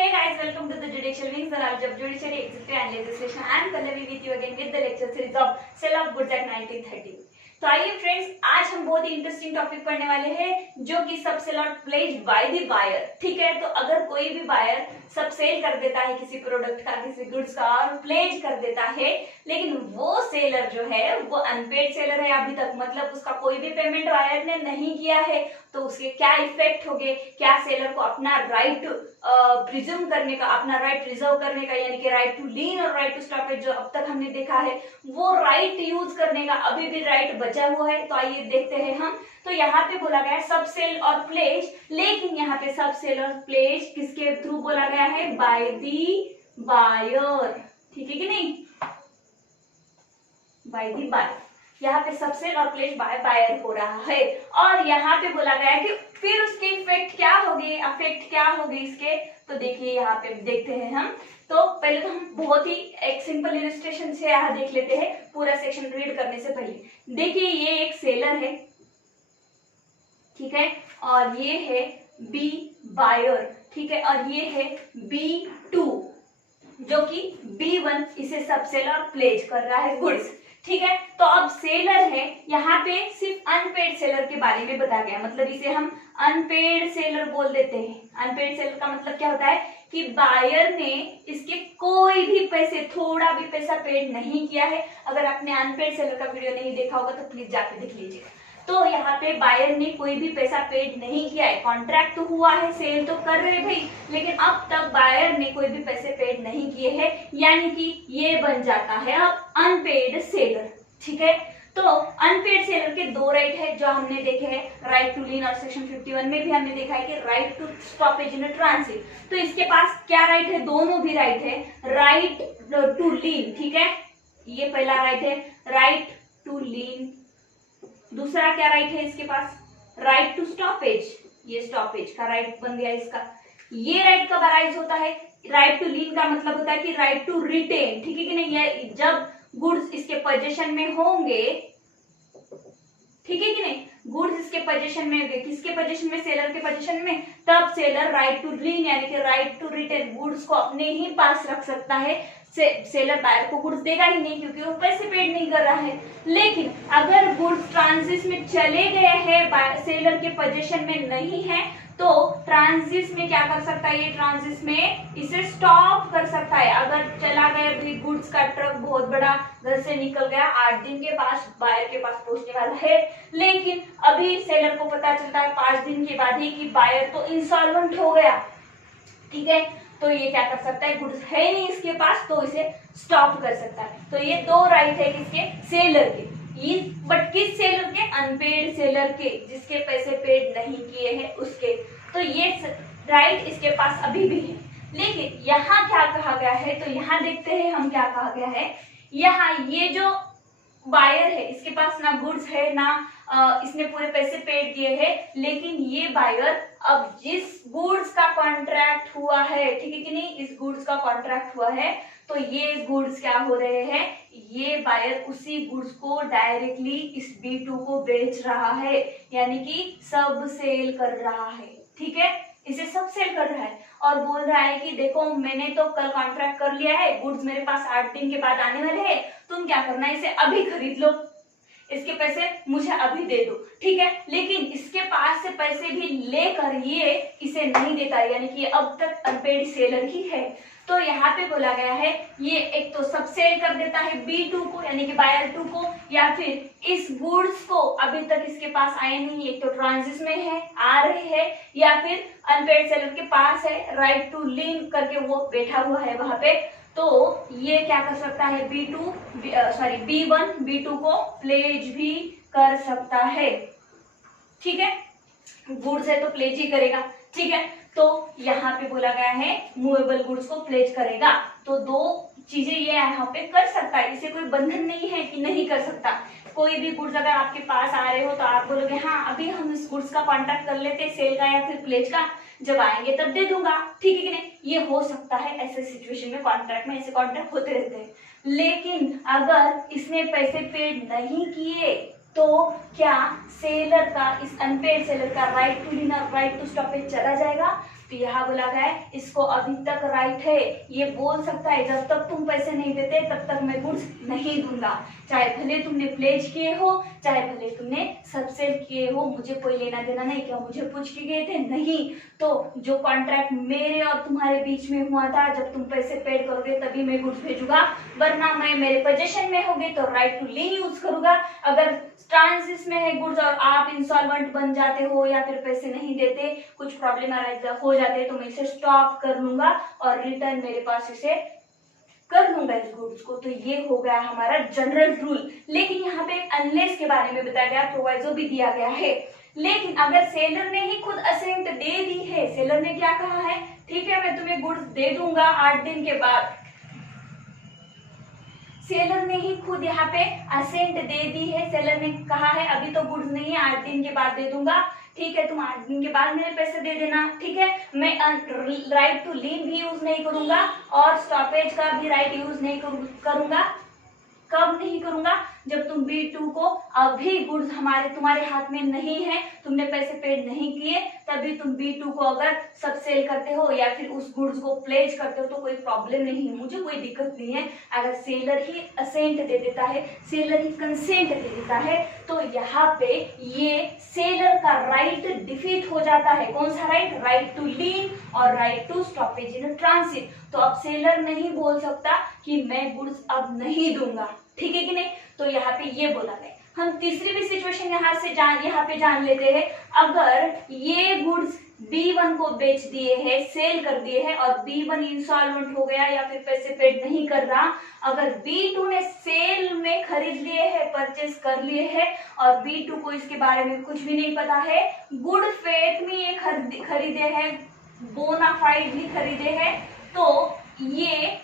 Hey guys, welcome to the Judicial Wings, the Raj of Judiciary Executive and Legislation. I am Pallavi with you again with the lecture series of Sale of Goods Act 1930. तो आइए friends, आज हम बहुत ही interesting topic पढ़ने वाले हैं जो कि सब सेल और प्लेज बाय द बायर। ठीक है, तो अगर कोई भी बायर सब सेल कर देता है किसी प्रोडक्ट का, किसी गुड्स का और प्लेज कर देता है, लेकिन वो सेलर जो है वो अनपेड सेलर है अभी तक, मतलब उसका कोई भी पेमेंट बायर ने नहीं किया है, तो उसके क्या इफेक्ट होंगे, क्या सेलर को अपना राइट प्रिज्यूम करने का, अपना राइट रिजर्व करने का, यानी कि राइट टू लीन और राइट टू स्टॉपेज जो अब तक हमने देखा है, वो राइट यूज करने का अभी भी राइट बचा हुआ है। तो आइए देखते हैं हम। तो यहाँ पे बोला गया है सब सेल और प्लेज, लेकिन यहाँ पे सब सेल और प्लेज किसके थ्रू बोला गया है? By the buyer. ठीक है कि नहीं? बाय दी बायर, यहाँ पे सब सेल और प्लेज बाय बायर हो रहा है। और यहाँ पे बोला गया है कि फिर उसके इफेक्ट क्या होगी, अफेक्ट क्या होगी इसके। तो देखिए यहाँ पे देखते हैं हम। तो पहले तो हम बहुत ही एक सिंपल इलस्ट्रेशन से यहाँ देख लेते हैं, पूरा सेक्शन रीड करने से पहले। देखिए ये एक सेलर है, ठीक है, और ये है बी बायर, ठीक है, और ये है B2 जो कि B1 इसे सब सेल और प्लेज कर रहा है गुड्स। ठीक है, तो अब सेलर है, यहाँ पे सिर्फ अनपेड सेलर के बारे में बताया गया, मतलब इसे हम अनपेड सेलर बोल देते हैं। अनपेड सेलर का मतलब क्या होता है कि बायर ने इसके कोई भी पैसे, थोड़ा भी पैसा पेड नहीं किया है। अगर आपने अनपेड सेलर का वीडियो नहीं देखा होगा तो प्लीज जाके देख लीजिए। तो यहाँ पे बायर ने कोई भी पैसा पेड नहीं किया है, कॉन्ट्रैक्ट तो हुआ है, सेल तो कर रहे भाई, लेकिन अब तक बायर ने कोई भी पैसे पेड नहीं किए हैं, यानी कि ये बन जाता है अब अनपेड सेलर। ठीक है, तो अनपेड सेलर के दो राइट है जो हमने देखे हैं, राइट टू लीन, और सेक्शन 51 में भी हमने देखा है कि right to stoppage in transit. तो इसके पास क्या राइट है? दोनों भी राइट है, राइट टू लीन। ठीक है, ये पहला राइट है, राइट टू लीन। दूसरा क्या राइट है इसके पास? Right to stoppage. ये स्टॉपेज का राइट बन गया इसका। ये राइट कब अराइज होता है? राइट टू लीन का मतलब होता है कि राइट टू रिटेन। ठीक है कि नहीं? ये जब गुड्स इसके पोजीशन में होंगे, ठीक है कि नहीं, गुड्स इसके पोजीशन में होंगे, किसके पोजीशन में? सेलर के पोजीशन में, तब सेलर राइट टू लीन यानी कि राइट टू रिटेन गुड्स को अपने ही पास रख सकता है। सेलर बायर को गुड्स देगा ही नहीं क्योंकि वो पैसे पेड नहीं कर रहा है। लेकिन अगर गुड्स ट्रांजिट में चले गए हैं, सेलर के पोजीशन में नहीं है, तो ट्रांजिट में क्या कर सकता है? ये ट्रांजिट में इसे स्टॉप कर सकता है। अगर चला गया भी गुड्स का ट्रक बहुत बड़ा घर से निकल गया, 8 दिन के पास बायर के पास पहुंचने वाला है, लेकिन अभी सेलर को पता चलता है 5 दिन के बाद ही कि बायर तो इंसॉल्वेंट हो गया। ठीक है, तो ये क्या कर सकता है? गुड्स है नहीं इसके पास, तो इसे स्टॉप कर सकता है। तो ये दो राइट है किसके? सेलर के। बट किस सेलर के? अनपेड सेलर के, जिसके पैसे पेड नहीं किए हैं उसके। तो ये राइट इसके पास अभी भी है। लेकिन यहाँ क्या कहा गया है? तो यहाँ देखते हैं हम क्या कहा गया है। यहाँ ये जो बायर है इसके पास ना गुड्स है, ना इसने पूरे पैसे पेड किए हैं, लेकिन ये बायर अब जिस गुड्स का कॉन्ट्रैक्ट हुआ है, ठीक है कि नहीं, इस गुड्स का कॉन्ट्रैक्ट हुआ है, तो ये गुड्स क्या हो रहे हैं? ये बायर उसी गुड्स को डायरेक्टली इस B2 को बेच रहा है, यानी कि सब सेल कर रहा है। ठीक है, इसे सब सेल कर रहा है और बोल रहा है कि देखो मैंने तो कल कॉन्ट्रैक्ट कर लिया है, गुड्स मेरे पास 8 दिन के बाद आने वाले हैं, तुम क्या करना है? इसे अभी खरीद लो, इसके पैसे मुझे अभी दे दो। ठीक है, लेकिन इसके पास से पैसे भी लेकर ये इसे नहीं देता, यानी कि अब तक अनपेड सेलर ही है। तो यहाँ पे बोला गया है ये एक तो सब सेल कर देता है B2 को, यानी कि बायर 2 को, या फिर इस गुड्स को अभी तक इसके पास आए नहीं, एक तो ट्रांजिट में है, आ रहे हैं, या फिर अनपेड सेलर के पास है, राइट टू लीन करके वो बैठा हुआ है वहां पे। तो ये क्या कर सकता है? B1 B2 को प्लेज भी कर सकता है। ठीक है, गुड्स है तो प्लेज ही करेगा। ठीक है, तो यहाँ पे बोला गया है मूवेबल गुड्स को प्लेज करेगा। तो दो चीजें ये यहाँ पे कर सकता है, इसे कोई बंधन नहीं है कि नहीं कर सकता। कोई भी गुड्स अगर आपके पास आ रहे हो तो आप बोलोगे हाँ अभी हम इस गुड्स का कॉन्ट्रैक्ट कर लेते हैं, सेल का या फिर प्लेज का, जब आएंगे तब दे दूंगा। ठीक है कि नहीं? ये हो सकता है ऐसे सिचुएशन में, कॉन्ट्रैक्ट में ऐसे कॉन्ट्रैक्ट होते रहते हैं। लेकिन अगर इसने पैसे पेड नहीं किए तो क्या सेलर का, इस अनपेड सेलर का राइट टू लीन और राइट टू स्टॉपेज चला जाएगा? तो यहाँ बोला गया है इसको अभी तक राइट है, ये बोल सकता है जब तक तुम पैसे नहीं देते तब तक मैं गुड्स नहीं दूंगा, चाहे भले तुमने प्लेज किए हो, चाहे भले तुमने सबसेल किए हो, मुझे कोई लेना देना नहीं। क्या मुझे पूछ के गए थे? नहीं। तो जो कॉन्ट्रैक्ट मेरे और तुम्हारे बीच में हुआ था, जब तुम पैसे पेड करोगे तभी मैं गुड्स भेजूंगा, वरना मैं मेरे पोजीशन में होगी तो राइट टू लीन यूज करूंगा। अगर ट्रांसिस में है गुड्स और आप इंस्टॉलमेंट बन जाते हो या फिर पैसे नहीं देते, कुछ प्रॉब्लम हो जाते तो मैं इसे स्टॉप कर लूंगा और रिटर्न मेरे पास इसे कर लूंगा इस गुड्स को। तो ये हो गया हमारा जनरल रूल। लेकिन यहाँ पे अनलेस के बारे में बताया गया, प्रोवाइजो भी दिया गया है। लेकिन अगर सेलर ने ही खुद असेंट दे दी है, सेलर ने क्या कहा है, ठीक है मैं तुम्हें गुड्स दे दूंगा 8 दिन के बाद, सेलर ने ही खुद यहाँ पे असेंट दे दी है, सेलर ने कहा है अभी तो गुड्स नहीं है 8 दिन के बाद दे दूंगा, ठीक है तुम 8 दिन के बाद मेरे पैसे दे देना, ठीक है मैं राइट टू लीन भी यूज नहीं करूंगा और स्टॉपेज का भी राइट यूज नहीं करूंगा। कब नहीं करूंगा? जब तुम B2 को अभी गुड्स तुम्हारे हाथ में नहीं है, तुमने पैसे पेड नहीं किए, तभी तुम B2 को अगर सब सेल करते हो या फिर उस गुड्स को प्लेज करते हो तो कोई प्रॉब्लम नहीं है, मुझे कोई दिक्कत नहीं है। अगर सेलर ही असेंट दे देता है, सेलर ही कंसेंट दे देता है, तो यहाँ पे ये सेलर का राइट डिफीट हो जाता है। कौन सा राइट? राइट टू लीन और right to stoppage in transit. तो अब सेलर नहीं बोल सकता कि मैं गुड्स अब नहीं दूंगा, ठीक है कि नहीं? तो यहाँ पे ये बोला गया। हम तीसरी भी सिचुएशन यहाँ पे जान लेते हैं। अगर ये गुड्स B1 को बेच दिए हैं, सेल कर दिए हैं और B1 इंस्टॉलमेंट हो गया या फिर पैसे पेड नहीं कर रहा, अगर B2 ने सेल में खरीद लिए हैं, परचेस कर लिए हैं और B2 को इसके बारे में कुछ भी नहीं पता है, गुड फेथ में ये खरीदे हैं, बोनाफाइडली खरीदे हैं, तो ये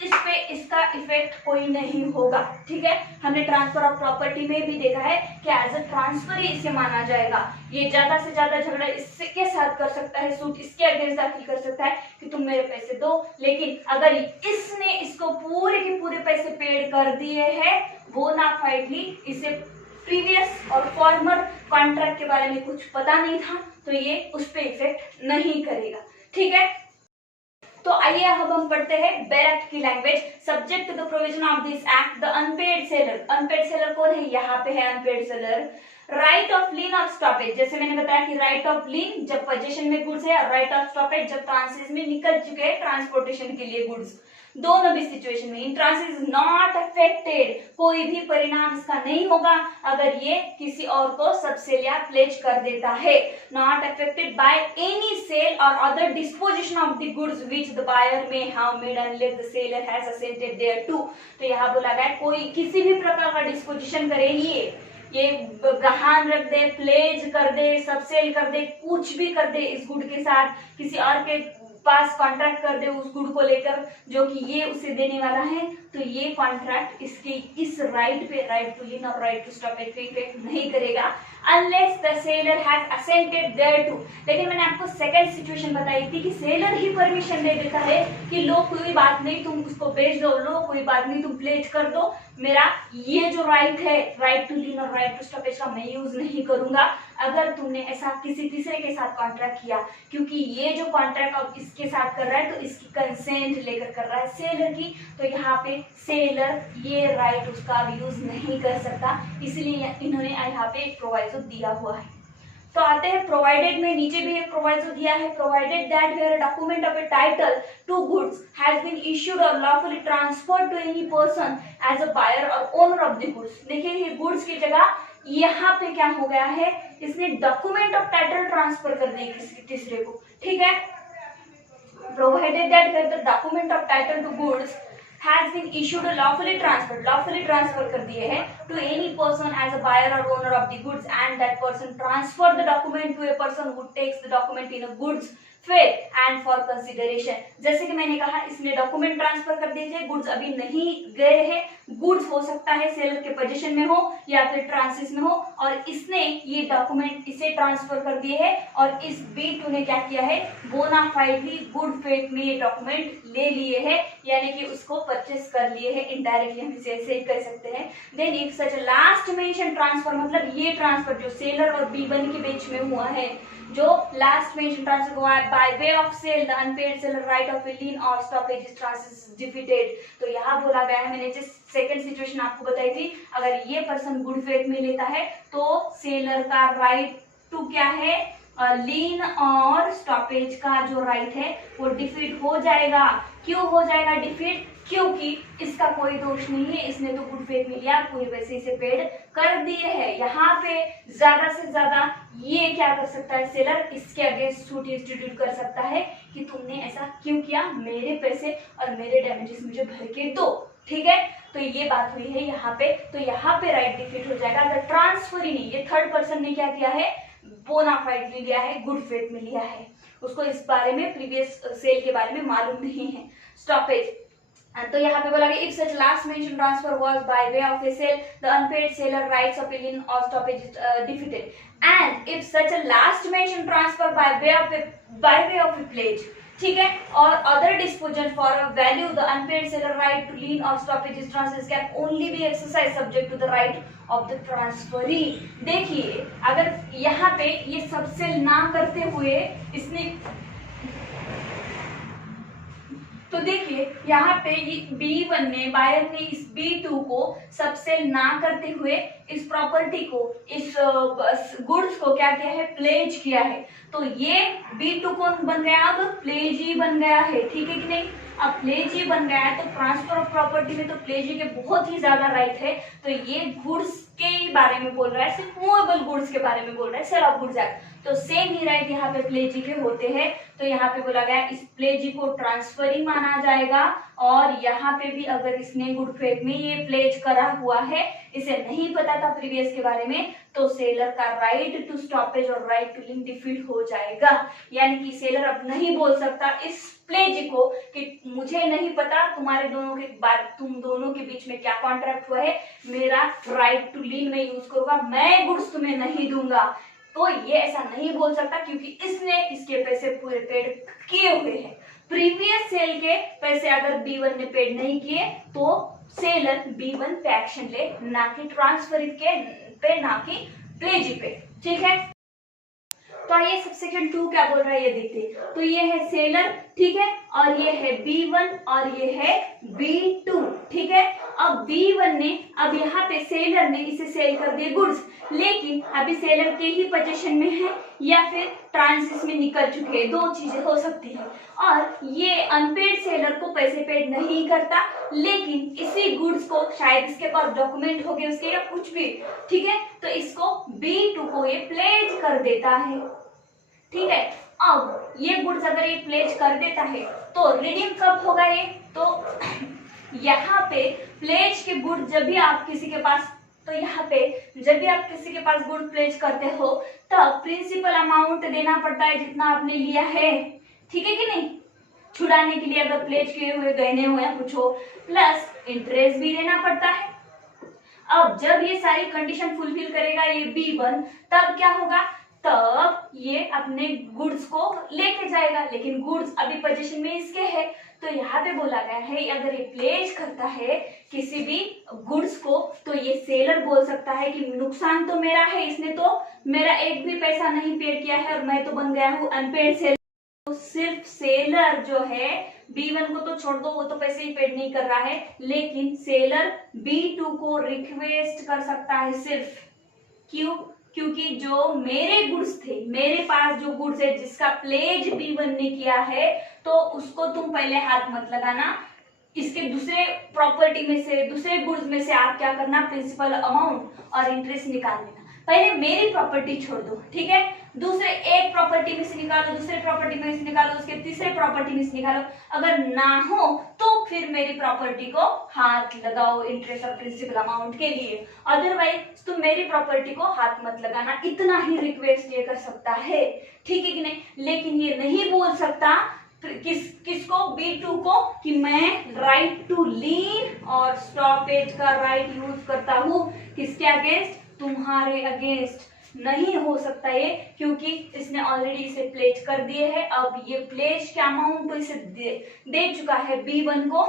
इस पे इसका इफेक्ट कोई नहीं होगा, ठीक है। हमने ट्रांसफर ऑफ प्रॉपर्टी में भी देखा है कि एज अ ट्रांसफर ही इसे माना जाएगा। ये ज्यादा से ज्यादा झगड़ा इसके साथ कर सकता है, सूट इसके अगेंस्ट दाखिल कर सकता है कि तुम मेरे पैसे दो, लेकिन अगर इसने इसको पूरे के पूरे पैसे पेड कर दिए हैं बोनाफाइडली, इसे प्रीवियस और फॉर्मर कॉन्ट्रैक्ट के बारे में कुछ पता नहीं था, तो ये उस पर इफेक्ट नहीं करेगा, ठीक है। तो आइए अब हम पढ़ते हैं बेयर एक्ट की language. Subject to the provision of this act the unpaid seller, unpaid seller कौन है? यहाँ पे है unpaid seller. Right of lien और स्टॉपेज, जैसे मैंने बताया कि राइट ऑफ लीन जब पोजीशन में गुड्स है और राइट ऑफ स्टॉपेज जब ट्रांसिट में निकल चुके हैं ट्रांसपोर्टेशन के लिए गुड्स, दोनों भी सिचुएशन में in transit is not affected, कोई भी परिणाम इसका नहीं होगा अगर ये किसी और को सबसेल या प्लेज कर देता है। Not affected by any sale और other disposition of the goods which the buyer may have made unless the seller has assented thereto. तो यहाँ बोला गया कोई किसी भी प्रकार का डिस्पोजिशन करे, ये गहान रख दे, प्लेज कर दे, सबसेल कर दे, कुछ भी कर दे इस गुड के साथ, किसी और के पास कॉन्ट्रैक्ट कर दे उस गुड को लेकर जो कि ये उसे देने वाला है, तो ये कॉन्ट्रैक्ट इसके इस राइट पे, राइट टू लीन और राइट टू स्टॉपेज पे इफेक्ट नहीं करेगा unless the seller has assented thereto. लेकिन मैंने आपको सेकंड सिचुएशन बताई थी कि सेलर ही परमिशन दे देता है कि लो कोई बात नहीं तुम उसको बेच दो, लो कोई बात नहीं तुम प्लेज कर दो, मेरा ये जो राइट है राइट टू लीन और राइट टू स्टॉपेज का मैं यूज नहीं करूंगा अगर तुमने ऐसा किसी तीसरे के साथ कॉन्ट्रैक्ट किया, क्योंकि ये जो कॉन्ट्रैक्ट अब इसके साथ कर रहा है तो इसकी कंसेंट लेकर कर रहा है सेलर की, तो यहाँ पे सेलर ये राइट उसका यूज नहीं कर सकता, इसलिए इन्होंने यहाँ पे एक प्रोवाइजो दिया हुआ है। तो आते हैं प्रोवाइडेड में, नीचे भी एक प्रोवाइजो दिया है, provided that where a document of a title to goods has been issued और lawfully transferred to any person as a buyer और ओनर ऑफ द गुड्स। देखिए ये गुड्स की जगह यहाँ पे क्या हो गया है, इसने डॉक्यूमेंट ऑफ टाइटल ट्रांसफर कर दी किसी तीसरे को, ठीक है। Provided that where the document of title to goods has been issued a lawfully transfer कर दिए हैं to any person as a buyer or owner of the goods and that person transfer the document to a person who takes the document in a goods faith and for consideration। जैसे कि मैंने कहा इसने document transfer कर दिए थे, goods अभी नहीं गए हैं, गुड्स हो सकता है सेलर के पोजीशन में हो या फिर ट्रांसिट में हो और इसने ये डॉक्यूमेंट इसे ट्रांसफर कर दिए हैं और इस B2 ने क्या किया है, बोनाफाइडली गुड फेथ में ये डॉक्यूमेंट ले लिए हैं, यानी कि उसको परचेस कर लिए हैं, इनडायरेक्टली हम इसे ऐसे ही कह सकते हैं। Then if such last mention transfer, मतलब ये ट्रांसफर जो सेलर और B1 के बीच में हुआ है, जो लास्ट मेंशन ट्रांसफर को by way of sale the unpaid seller right of lien और स्टॉपेज ट्रांसफर डिफीटेड। तो यहाँ बोला गया है, मैंने जिस सेकंड सिचुएशन आपको बताई थी, अगर ये पर्सन गुड फेथ में लेता है तो सेलर का राइट टू क्या है, लीन और स्टॉपेज का जो राइट है वो डिफीट हो जाएगा। क्यों हो जाएगा डिफीट? क्योंकि इसका कोई दोष नहीं है, इसने तो गुड फेथ में लिया, पूरे पैसे इसे पेड कर दिए हैं। यहाँ पे ज्यादा से ज्यादा ये क्या कर सकता है, सेलर इसके अगेंस्ट सूट इंस्टीट्यूट कर सकता है कि तुमने ऐसा क्यों किया, मेरे पैसे और मेरे डैमेजेस मुझे भर के दो। ठीक है, तो ये बात हुई है यहाँ पे। तो यहाँ पे राइट डिफीट हो जाएगा अगर ट्रांसफर ही नहीं, ये थर्ड पर्सन ने क्या किया है, बोनाफाइडली लिया है, गुड फेथ में लिया है, उसको इस बारे में प्रीवियस सेल के बारे में मालूम नहीं है। स्टॉपेज, तो यहाँ पे बोला गया if such last mention transfer was by way of a sale the unpaid seller rights of a lien और stoppage defeated and if such a last mention transfer by way of a pledge, ठीक है, और other disposal for a value the unpaid seller right to lien और stoppage transfer can only be exercise subject to the right of the transferee. देखिए अगर यहाँ पे ये सब सेल ना करते हुए इसने, तो देखिए यहाँ पे B1 ने, बायर ने इस B2 को सबसेल ना करते हुए इस प्रॉपर्टी को, इस गुड्स को क्या किया है, प्लेज किया है। तो ये B2 कौन बन गया, अब प्लेजी बन गया है। ठीक है कि नहीं, अब प्लेजी बन गया है तो ट्रांसफर ऑफ प्रॉपर्टी में तो प्लेजी के बहुत ही ज्यादा राइट है। तो ये गुड्स के बारे में बोल रहा है, सिर्फ मूवेबल गुड्स के बारे में बोल रहा है, सेल ऑफ गुड्स एक्ट। तो सेम ही राइट यहाँ पे प्लेजी के होते हैं। तो यहाँ पे बोला गया इस प्लेजी को ट्रांसफरिंग माना जाएगा। और यहाँ पे भी अगर इसने गुड फेथ में ये प्लेज करा हुआ है, इसे नहीं पता था प्रीवियस के बारे में, तो सेलर का राइट टू स्टॉपेज और राइट टू लिंक डिफीट हो जाएगा। यानी कि सेलर अब नहीं बोल सकता इस प्लेज को कि मुझे नहीं पता तुम्हारे दोनों के बात, तुम दोनों के बीच में क्या कॉन्ट्रैक्ट हुआ है, मेरा राइट टू लीन में यूज करूंगा, मैं गुड्स तुम्हें नहीं दूंगा। तो ये ऐसा नहीं बोल सकता क्योंकि इसने इसके पैसे पूरे पेड किए हुए हैं। प्रीवियस सेल के पैसे अगर B1 ने पेड नहीं किए तो सेलर B1 पे एक्शन ले, ना कि ट्रांसफर के पे, ना कि प्लेजी पे। ठीक है, तो ये सबसेक्शन 2 क्या बोल रहा है ये देखते हैं। तो ये है सेलर, ठीक है, और ये है B1 और ये है B2। ठीक है, अब B1 ने, अब यहाँ पे सेलर ने इसे सेल कर दिए गुड्स, लेकिन अभी सेलर के ही पोजीशन में है या फिर ट्रांसिस में निकल चुके हैं, दो चीजें हो सकती है। और ये अनपेड सेलर को पैसे पेड नहीं करता, लेकिन इसी गुड्स को शायद इसके पास डॉक्यूमेंट हो गए उसके या कुछ भी, ठीक है, तो इसको B2 को ये प्लेज कर देता है। ठीक है, अब ये गुड्स अगर ये प्लेज कर देता है तो रिडीम कब होगा ये, तो यहाँ पे प्लेज के गुड जब भी आप किसी के पास, तो यहाँ पे जब भी आप किसी के पास गुड प्लेज करते हो तब प्रिंसिपल अमाउंट देना पड़ता है जितना आपने लिया है। ठीक है कि नहीं, छुड़ाने के लिए अगर प्लेज किए हुए गहने हो या कुछ हो, प्लस इंटरेस्ट भी देना पड़ता है। अब जब ये सारी कंडीशन फुलफिल करेगा ये B1, तब क्या होगा, तब ये अपने गुड्स को लेके जाएगा, लेकिन गुड्स अभी पोजीशन में इसके है। तो यहाँ पे बोला गया है अगर ये प्लेज करता है किसी भी गुड्स को, तो ये सेलर बोल सकता है कि नुकसान तो मेरा है, इसने तो मेरा एक भी पैसा नहीं पेड किया है और मैं तो बन गया हूँ अनपेड सेलर। तो सिर्फ सेलर जो है, B1 को तो छोड़ दो, वो तो पैसे ही पेड नहीं कर रहा है, लेकिन सेलर B2 को रिक्वेस्ट कर सकता है सिर्फ। क्यों? क्योंकि जो मेरे गुड्स थे, मेरे पास जो गुड्स है जिसका प्लेज B1 ने किया है, तो उसको तुम पहले हाथ मत लगाना, इसके दूसरे प्रॉपर्टी में से, दूसरे गुड्स में से आप क्या करना, प्रिंसिपल अमाउंट और इंटरेस्ट निकाल लेना। पहले मेरी प्रॉपर्टी छोड़ दो, ठीक है, दूसरे एक प्रॉपर्टी में से निकालो, दूसरे प्रॉपर्टी में से निकालो, उसके तीसरे प्रॉपर्टी में से निकालो, अगर ना हो तो फिर मेरी प्रॉपर्टी को हाथ लगाओ इंटरेस्ट और प्रिंसिपल अमाउंट के लिए, अदरवाइज तुम मेरी प्रॉपर्टी को हाथ मत लगाना। इतना ही रिक्वेस्ट ये कर सकता है, ठीक है कि नहीं। लेकिन ये नहीं बोल सकता किसको, B2 को, कि मैं राइट टू लीन और स्टॉपेज का राइट यूज करता हूँ किसके अगेंस्ट, तुम्हारे अगेंस्ट। नहीं हो सकता ये, क्योंकि इसने ऑलरेडी इसे प्लेज कर दिए है। अब ये प्लेज के अमाउंट तो इसे दे चुका है B1 को,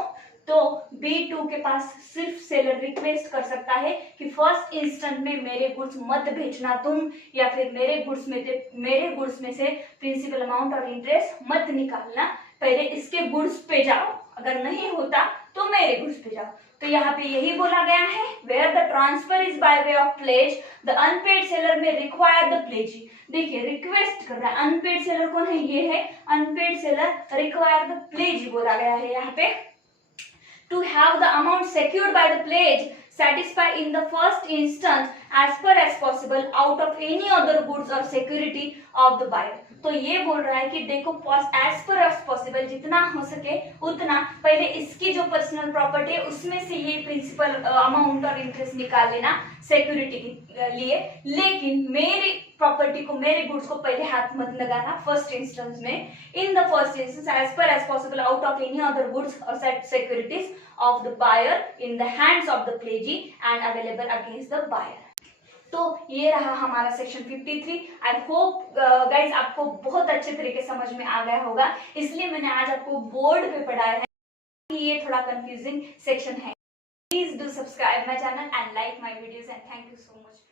तो B2 के पास सिर्फ सेलर रिक्वेस्ट कर सकता है कि फर्स्ट इंस्टेंट में मेरे गुड्स मत भेजना तुम, या फिर मेरे गुड्स में से प्रिंसिपल अमाउंट और इंटरेस्ट मत निकालना, पहले इसके गुड्स पे जाओ, अगर नहीं होता तो मेरे गुड्स पे जाओ। तो यहाँ पे यही बोला गया है, where the transfer is by way of pledge the unpaid seller may require the pledgee. देखिए रिक्वेस्ट कर रहा है, अनपेड सेलर कौन है, ये है unpaid seller, require the pledge बोला गया है यहाँ पे, to have the amount secured by the pledge satisfy in the first instance as per as possible out of any other goods or security of the buyer। तो ये बोल रहा है कि देखो as per as possible, जितना हो सके उतना पहले इसकी जो पर्सनल प्रॉपर्टी है उसमें से ये प्रिंसिपल अमाउंट और इंटरेस्ट निकाल लेना सिक्योरिटी के लिए, लेकिन मेरी प्रॉपर्टी को, मेरे गुड्स को पहले हाथ मत लगाना फर्स्ट इंस्टेंस में, in the first instance as far as possible out of any other goods और securities of the buyer in the hands of the pledgee and available against the buyer. तो ये रहा हमारा सेक्शन 53। आई होप गाइज आपको बहुत अच्छे तरीके समझ में आ गया होगा, इसलिए मैंने आज आपको बोर्ड पे पढ़ाया है। ये थोड़ा कंफ्यूजिंग सेक्शन है। Please do subscribe my channel and like my videos and thank you so much.